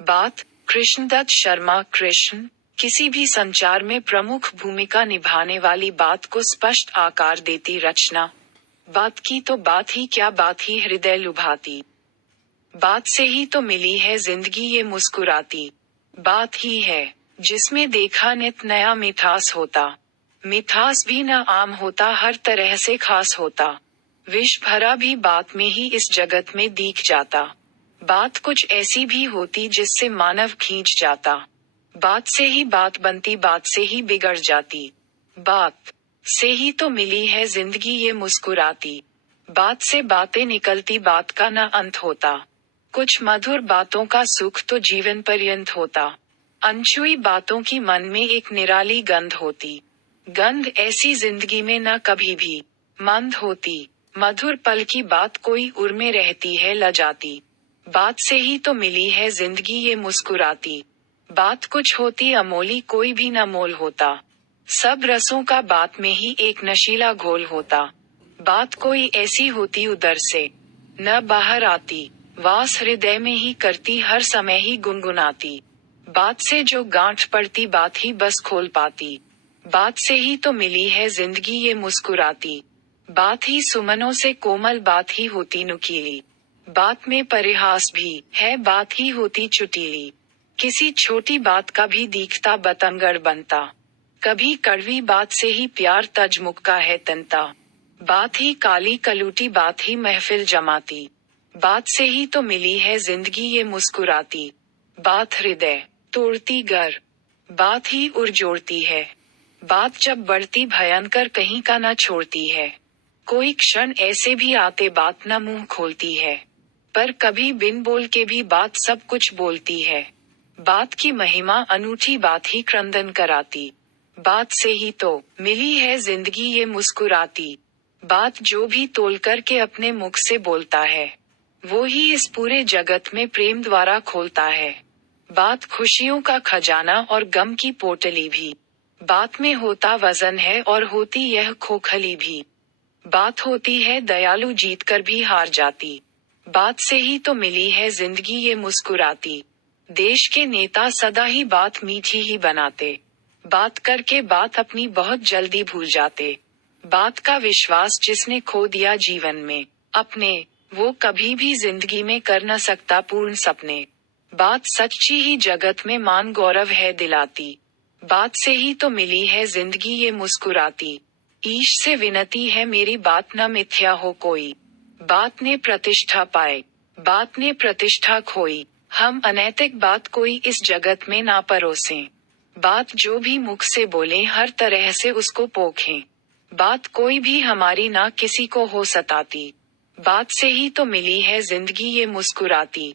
बात, कृष्णदत्त शर्मा। कृष्ण, किसी भी संचार में प्रमुख भूमिका निभाने वाली बात को स्पष्ट आकार देती रचना। बात की तो बात ही क्या, बात ही हृदय लुभाती। बात से ही तो मिली है जिंदगी ये मुस्कुराती। बात ही है जिसमें देखा नित नया मिठास होता। मिठास भी न आम होता, हर तरह से खास होता। विष भरा भी बात में ही इस जगत में दिख जाता। बात कुछ ऐसी भी होती जिससे मानव खींच जाता। बात से ही बात बनती, बात से ही बिगड़ जाती। बात से ही तो मिली है जिंदगी ये मुस्कुराती। बात से बातें निकलती, बात का न अंत होता। कुछ मधुर बातों का सुख तो जीवन पर्यंत होता। अनछुई बातों की मन में एक निराली गंध होती। गंध ऐसी जिंदगी में न कभी भी मंद होती। मधुर पल की बात कोई उर में रहती है लजाती। बात से ही तो मिली है जिंदगी ये मुस्कुराती। बात कुछ होती अमोली, कोई भी न मोल होता। सब रसों का बात में ही एक नशीला घोल होता। बात कोई ऐसी होती उदर से न बाहर आती। वास हृदय में ही करती, हर समय ही गुनगुनाती। बात से जो गांठ पड़ती, बात ही बस खोल पाती। बात से ही तो मिली है जिंदगी ये मुस्कुराती। बात ही सुमनों से कोमल, बात ही होती नुकीली। बात में परिहास भी है, बात ही होती चुटीली। किसी छोटी बात का भी दिखता बतंगड़ बनता। कभी कड़वी बात से ही प्यार तजमुक्का है तनता। बात ही काली कलूटी, बात ही महफिल जमाती। बात से ही तो मिली है जिंदगी ये मुस्कुराती। बात हृदय तोड़ती गर, बात ही उर जोड़ती है। बात जब बढ़ती भयंकर, कहीं का न छोड़ती है। कोई क्षण ऐसे भी आते, बात न मुंह खोलती है। पर कभी बिन बोल के भी बात सब कुछ बोलती है। बात की महिमा अनूठी, बात ही क्रंदन कराती। बात से ही तो मिली है जिंदगी ये मुस्कुराती। बात जो भी तोल कर के अपने मुख से बोलता है, वो ही इस पूरे जगत में प्रेम द्वारा खोलता है। बात खुशियों का खजाना और गम की पोटली भी। बात में होता वजन है और होती यह खोखली भी। बात होती है दयालु, जीत कर भी हार जाती। बात से ही तो मिली है जिंदगी ये मुस्कुराती। देश के नेता सदा ही बात मीठी ही बनाते। बात करके बात अपनी बहुत जल्दी भूल जाते। बात का विश्वास जिसने खो दिया जीवन में अपने, वो कभी भी जिंदगी में कर न सकता पूर्ण सपने। बात सच्ची ही जगत में मान गौरव है दिलाती। बात से ही तो मिली है जिंदगी ये मुस्कुराती। ईश से विनती है मेरी, बात न मिथ्या हो कोई। बात ने प्रतिष्ठा पाए, बात ने प्रतिष्ठा खोई। हम अनैतिक बात कोई इस जगत में ना परोसें। बात जो भी मुख से बोले, हर तरह से उसको पोखें। बात कोई भी हमारी ना किसी को हो सताती। बात से ही तो मिली है जिंदगी ये मुस्कुराती।